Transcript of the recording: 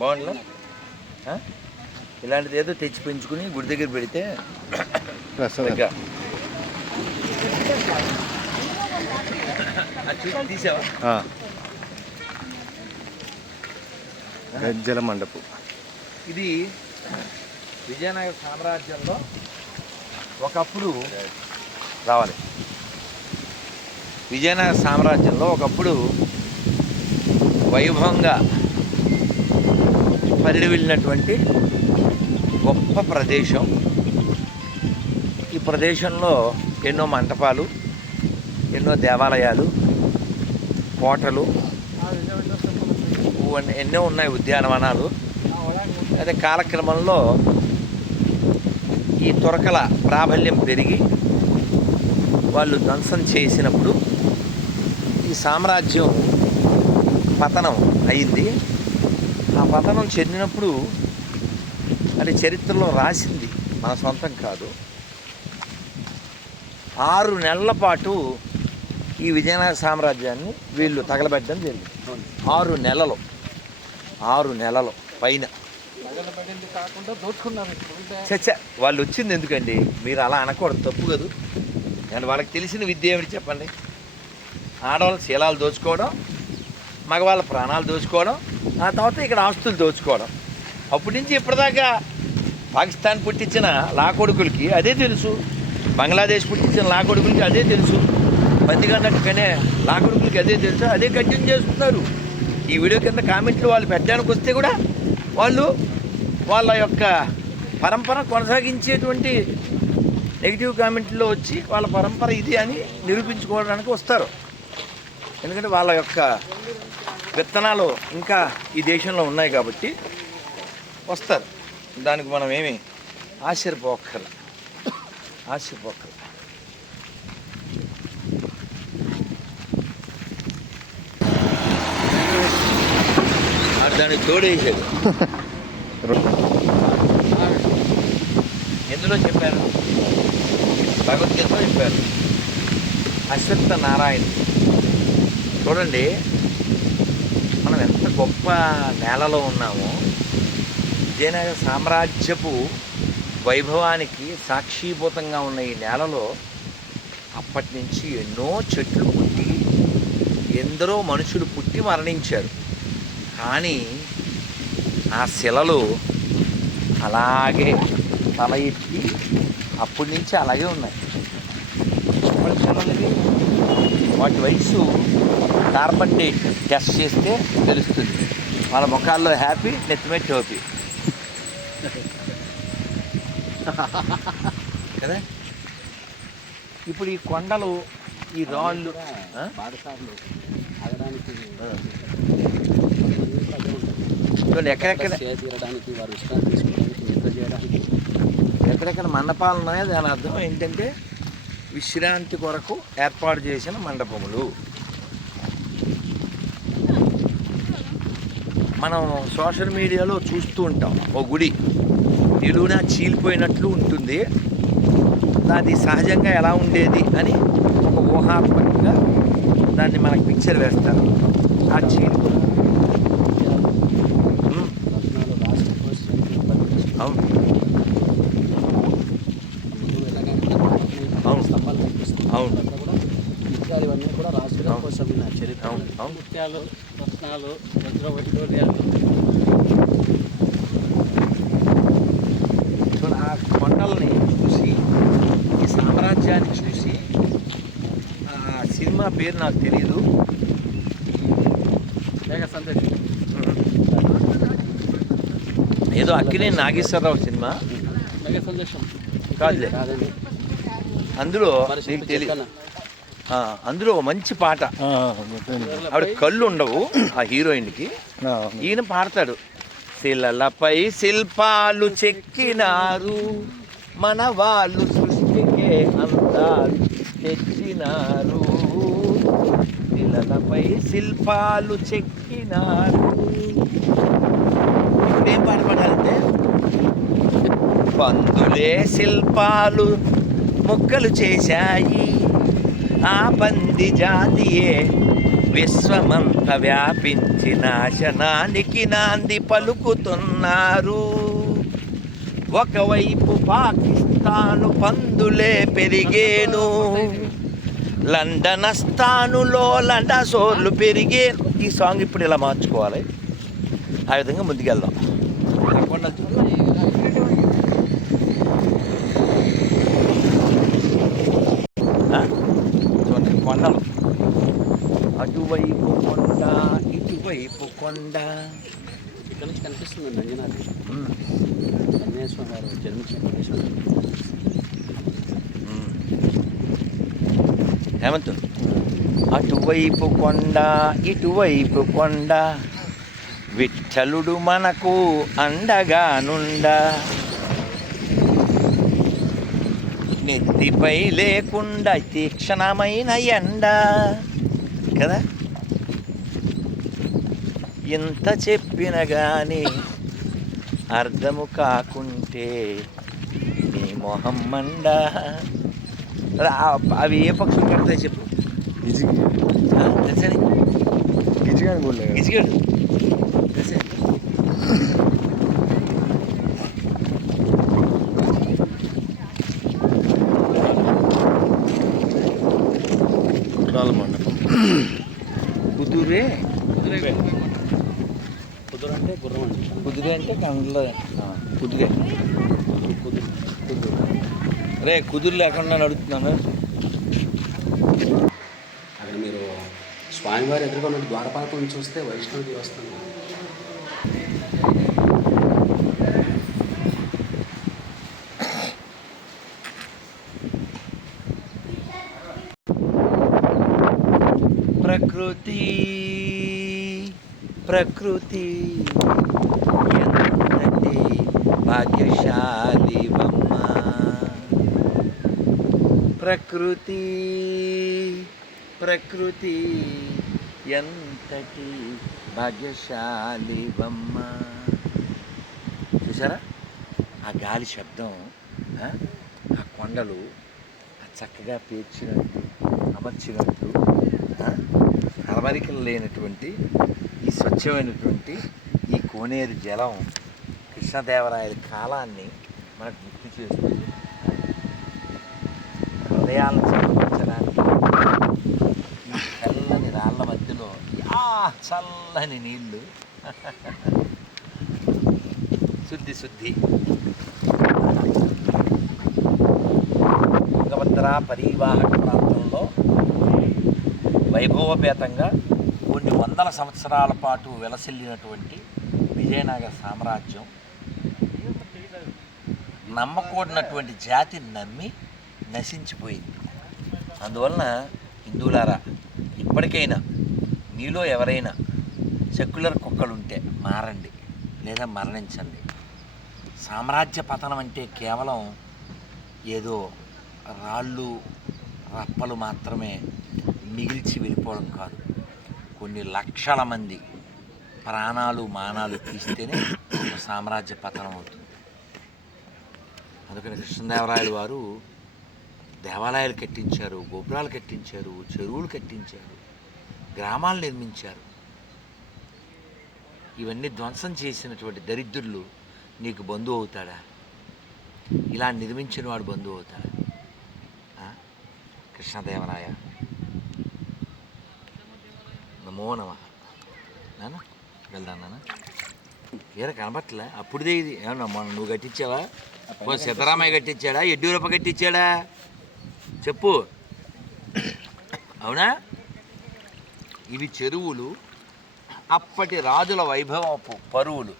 బాగుండలే ఆ? ఇలాంటిది ఏదో తెచ్చి పెంచుకుని గుడి దగ్గర పెడితే తీసావా. గజ్జల మండపు. ఇది విజయనగర సామ్రాజ్యంలో ఒకప్పుడు రావాలి. విజయనగర సామ్రాజ్యంలో ఒకప్పుడు వైభవంగా పరిడివిల్లినటువంటి గొప్ప ప్రదేశం. ఈ ప్రదేశంలో ఎన్నో మంటపాలు ఎన్నో దేవాలయాలు కోటలు ఎన్నో ఉన్నాయి ఉద్యానవనాలు. అదే కాలక్రమంలో ఈ తురకల ప్రాబల్యం పెరిగి వాళ్ళు ధ్వంసం చేసినప్పుడు ఈ సామ్రాజ్యం పతనం అయింది. ఆ పతనం చెందినప్పుడు అది చరిత్రలో రాసింది మన సొంతం కాదు. ఆరు నెలల పాటు ఈ విజయనగర సామ్రాజ్యాన్ని వీళ్ళు తగలబెట్టడం జరిగింది. ఆరు నెలలు. ఆరు నెలలు పైన. చచ్చ వాళ్ళు వచ్చింది ఎందుకండి? మీరు అలా అనకూడదు తప్పు కదూ? నేను వాళ్ళకి తెలిసిన విద్య ఏమిటి చెప్పండి? ఆడవాళ్ళ శీలాలు దోచుకోవడం మగవాళ్ళ ప్రాణాలు దోచుకోవడం ఆ తర్వాత ఇక్కడ ఆస్తులు దోచుకోవడం. అప్పటి నుంచి ఇప్పటిదాకా పాకిస్తాన్ పుట్టించిన లా కొడుకులకి అదే తెలుసు. బంగ్లాదేశ్ పుట్టించిన లా కొడుకులకి అదే తెలుసు. పందిగన్నట్టుగానే లా కొడుకులకి అదే తెలుసు. అదే కంటిన్యూ చేస్తున్నారు. ఈ వీడియో కింద కామెంట్లు వాళ్ళు పెట్టడానికి వస్తే కూడా వాళ్ళు వాళ్ళ యొక్క పరంపర కొనసాగించేటువంటి నెగిటివ్ కామెంట్లో వచ్చి వాళ్ళ పరంపర ఇది అని నిరూపించుకోవడానికి వస్తారు. ఎందుకంటే వాళ్ళ యొక్క విత్తనాలు ఇంకా ఈ దేశంలో ఉన్నాయి కాబట్టి వస్తారు. దానికి మనం ఏమి ఆశ్చర్యపోక్కర్ల. ఆశ్చర్యపోక్కర్ల. దానికి తోడేసాడు ఎందులో చెప్పారు? భగవద్గీతలో చెప్పారు. అశ్వత్థ నారాయణ చూడండి. గొప్ప నేలలో ఉన్నామో. విజయనగర సామ్రాజ్యపు వైభవానికి సాక్షీభూతంగా ఉన్న ఈ నేలలో అప్పటి నుంచి ఎన్నో చెట్లు పుట్టి ఎందరో మనుషులు పుట్టి మరణించారు. కానీ ఆ శిలలు అలాగే తల ఎత్తి అప్పటి నుంచి అలాగే ఉన్నాయి. వాటి వయసు కార్బన్ టెస్ట్ చేస్తే తెలుస్తుంది. వాళ్ళ ముఖాల్లో హ్యాపీ నెత్తిమే టోపీ. కదా? ఇప్పుడు ఈ కొండలు ఈ రాళ్ళు ఎక్కడెక్కడ తీరడానికి వారు విశ్రాంతి తీసుకోవడానికి నిద్ర చేయడానికి ఎక్కడెక్కడ మండపాలు ఉన్నాయో దాని అర్థం ఏంటంటే విశ్రాంతి కొరకు ఏర్పాటు చేసిన మండపములు. మనం సోషల్ మీడియాలో చూస్తూ ఉంటాం. ఓ గుడి. నిలువునా చీలిపోయినట్లు ఉంటుంది. అది సహజంగా ఎలా ఉండేది అని ఒక ఊహాత్మకంగా దాన్ని మనకు పిక్చర్ వేస్తారు. ఆ పద్ధతి అవును. అవును. అవును. అవును. అవును. కొండల్ని చూసి ఈ సామ్రాజ్యాన్ని చూసి ఆ సినిమా పేరు నాకు తెలియదు ఏదో అక్కినే నాగేశ్వరరావు సినిమా. కాదులే. అందులో నీకు తెలియదు అందులో మంచి పాట. ఆవిడ కళ్ళు ఉండవు ఆ హీరోయిన్కి. ఈయన పాడతాడు. శిలలపై శిల్పాలు చెక్కినారు. మన వాళ్ళు సృష్టికే అందాలు తెచ్చినారు. శిలలపై శిల్పాలు చెక్కినారు. ఇప్పుడేం ఏం పాట పాడాలంటే? పందులే శిల్పాలు ముక్కలు చేశాయి. ఆ పంది జాతియే విశ్వమంత వ్యాపించి నాశనానికి నాంది పలుకుతున్నారు. ఒకవైపు పాకిస్తాను పందులే పెరిగేను. లండన్ స్థానులో లండ సోర్లు పెరిగేను. ఈ సాంగ్ ఇప్పుడు ఇలా మార్చుకోవాలి? ఆ విధంగా ముందుకెళ్దాం. చూడండి కొండలు. అటువైపు కొండ ఇటువైపు కొండ. ఇక్కడ నుంచి కనిపిస్తుంది ఉమ్, ఆంజనేయ స్వామి వారు జన్మించిన ప్రదేశం. హేమంత్ అటువైపు కొండ ఇటువైపు కొండ విఠలుడు మనకు అండగానుండ. నెత్తిపై లేకుండా తీక్షణమైన ఎండ. కదా? ఇంత చెప్పిన గాని అర్థము కాకుంటే నీ మొహం మండ. అవి ఏ పక్షులు కడతాయి చెప్పు. తెలుసని. గిజిగాడు తెలుసా? మండపం. కుదురే. కుదురు. అంటే గుర్రం అండి. కుదురే అంటే కళ్ళలో కుదురే కుదురు. కుదురు కుదురు రే కుదురు లేకుండా నడుస్తున్నాను అక్కడ మీరు స్వామివారి ఎదురుగా ఉన్న ద్వారపాలకం చూస్తే వైష్ణవ దేవస్థానం ప్రకృతి ప్రకృతి ఎంతటి భాగ్యశాలివమ్మ ప్రకృతి ప్రకృతి ఎంతటి భాగ్యశాలివమ్మ చూసారా ఆ గాలి శబ్దం ఆ? కొండలు ఆ చక్కగా పేర్చినట్టు అమర్చినట్టు అలమరికలు లేనటువంటి ఈ స్వచ్ఛమైనటువంటి ఈ కోనేరు జలం కృష్ణదేవరాయల కాలాన్ని మనకు గుర్తు చేస్తుంది హృదయాలను సమర్పించడానికి ఈ చల్లని రాళ్ళ మధ్యలో ఆ చల్లని నీళ్ళు శుద్ధి శుద్ధి. తుంగభద్ర పరీవాహక ప్రాంతంలో వైభవపేతంగా కొన్ని వందల సంవత్సరాల పాటు వెలసిల్లినటువంటి విజయనగర సామ్రాజ్యం నమ్మకూడినటువంటి జాతి నమ్మి నశించిపోయింది. అందువలన హిందువులారా ఇప్పటికైనా మీలో ఎవరైనా సెక్యులర్ కుక్కలుంటే మారండి లేదా మరణించండి. సామ్రాజ్య పతనం అంటే కేవలం ఏదో రాళ్ళు రప్పలు మాత్రమే మిగిల్చి వెళ్ళిపోవడం కాదు. కొన్ని లక్షల మంది ప్రాణాలు మానాలు తీస్తేనే ఒక సామ్రాజ్య పతనం అవుతుంది. అందుకని కృష్ణదేవరాయలు వారు దేవాలయాలు కట్టించారు గోపురాలు కట్టించారు చెరువులు కట్టించారు గ్రామాలు నిర్మించారు. ఇవన్నీ ధ్వంసం చేసినటువంటి దరిద్రులు నీకు బంధువు అవుతాడా? ఇలా నిర్మించిన వాడు బంధువు అవుతాడా? కృష్ణదేవరాయ. నమో నమ నాన్న వెళ్దాం నాన్న వేరే కనబట్టలే అప్పుడుదే ఇది. ఏమన్నా మొన్న నువ్వు కట్టించావా? సిద్ధరామయ్య కట్టించాడా? యడ్యూరప్ప కట్టించాడా? చెప్పు. అవునా? ఇవి చెరువులు అప్పటి రాజుల వైభవపు పరువులు.